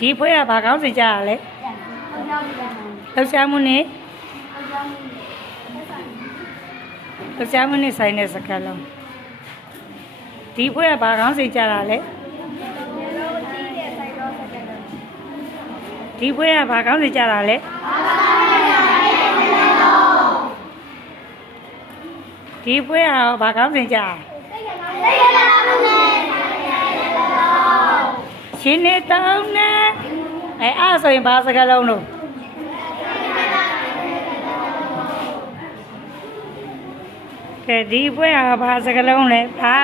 ဒီဖွဲ့ကဘာကောင်းစီကြရလဲလှရှားမှုနဲ့လှရှားမှုနဲ့ဆိုင်တဲ့စကားလုံးဒီဖွဲ့ကဘာကောင်းစီကြတာလဲဒီဖွဲ့ကဘာကောင်းစီကြတာလဲဒီဖွဲ့ကဘာကောင်းစီကြရှင်နေတောင်းနဲ့အဲ့ဆိုရင်ဘာစကားလုံးလို့ကဲဒီဖွဲ့ကဘာစကားလုံးလဲဘာ